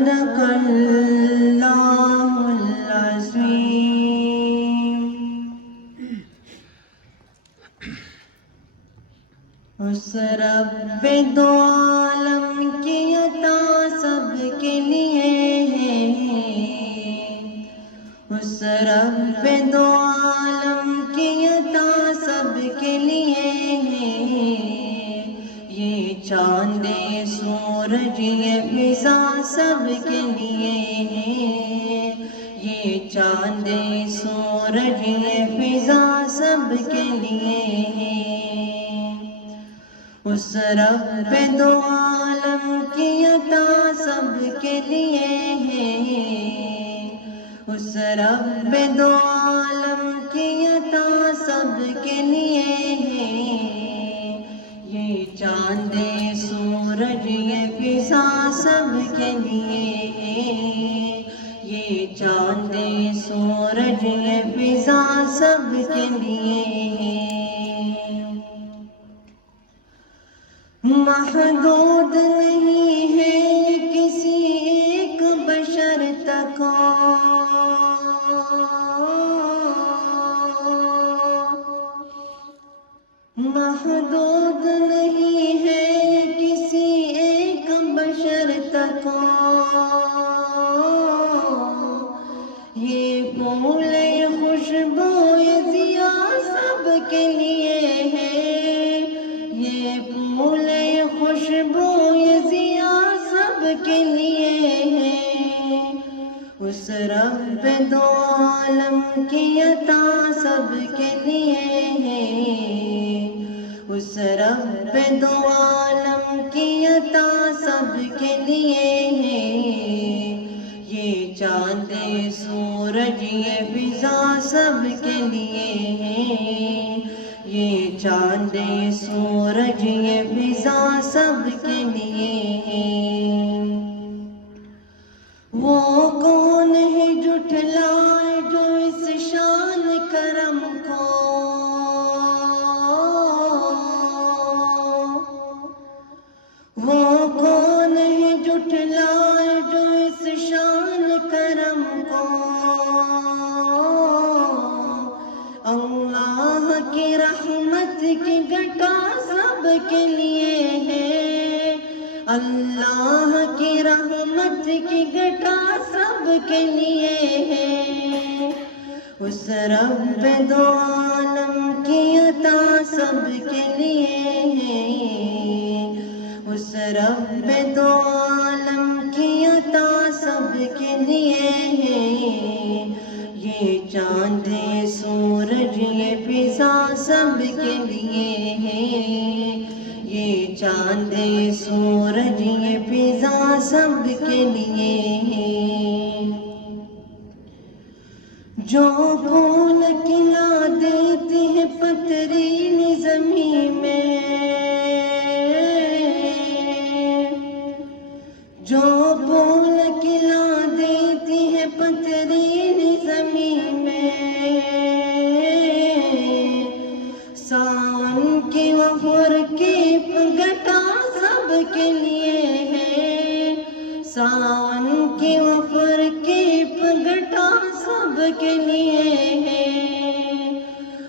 صدق اللہ العظیم۔ اس رب دو عالم کی عطا سب کے لیے ہے، اس رب دو عالم کی عطا سب کے لیے ہے، یہ چاند سورج یہ فضا سب کے لیے ہے، یہ چاند سورج یہ فضا سب کے لیے ہے، اس رب دو عالم کی عطا سب کے لیے ہے، اس رب دو عالم کی عطا سب کے لیے ہے، یہ چاند سورج یہ فضا سب کے لیے ہے، یہ چاند سورج یہ فضا سب کے لیے ہے، محدود نہیں ہے کسی ایک بشر تک، محدود نہیں ہے کسی ایک بشر تک، یہ پھول خوشبو ضیا سب کے لیے ہے، یہ پھول خوشبو ضیا سب کے لیے ہے، اس رب دو عالم کی عطا سب کے لیے ہے، اس رب دو عالم کی عطا سب کے لیے ہے، یہ چاند سورج یہ فضا سب کے لیے ہے، یہ چاند سورج یہ فضا سب کے لیے ہے، وہ کون ہے جھٹلائے جو اس شان کرم کو، وہ کون ہے جھٹلائے جو اس شان کرم کو، اللہ کی رحمت کی گھٹا سب کے لیے ہے، اللہ کی رحمت کی گھٹا سب کے لیے ہے، اس رب دو عالم کی عطا سب کے لیے ہے، اس رب دو عالم کی عطا سب کے لیے ہے، یہ چاند سورج یہ فضا سب کے لیے ہے، یہ چاند سورج یہ فضا سب کے لیے ہے، جو پھول کھلا دیتی ہے پتھریل زمین میں، جو پھول کھلا دیتی ہے پتھریل زمین میں، ساون کی وفر کی گھٹا سب کے لیے ہے، ساون کی وفر کی گھٹا سب کے لیے ہے،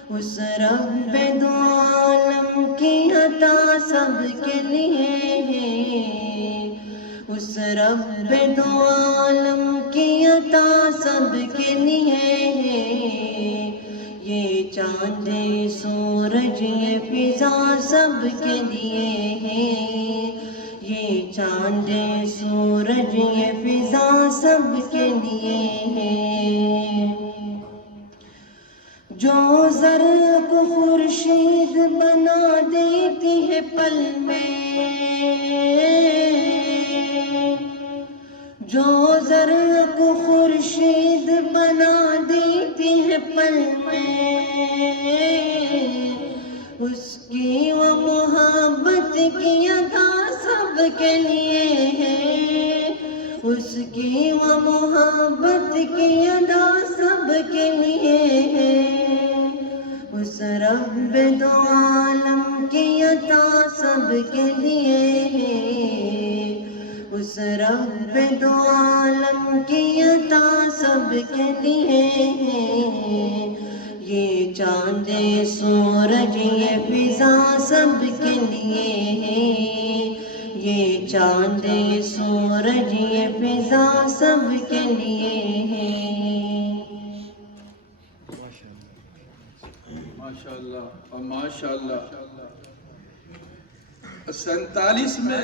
اس رب دو عالم کی عطا سب کے لیے ہے، اس رب دو عالم کی عطا سب کے لیے ہے، یہ چاند سورج یہ فضا سب کے لیے ہے، یہ چاند سورج یہ فضا سب کے لیے ہے، جو زر کو خورشید بنا دیتی ہے پل میں، جو زر کو خورشید بنا دیتی ہے پل میں، اس کی وہ محبت کی عطا سب کے لیے ہے، اس کی وہ محبت کی عطا سب کے لیے ہے، اس رب دو عالم کی عطا سب کے لیے ہے، اس رب دو عالم کی عطا سب کے لیے ہے، یہ چاند سورج یہ فضا سب کے لیے ہے، یہ چاند سورج یہ فضا سب کے لیے ہے۔ ماشاءاللہ اور ماشاءاللہ 47 میں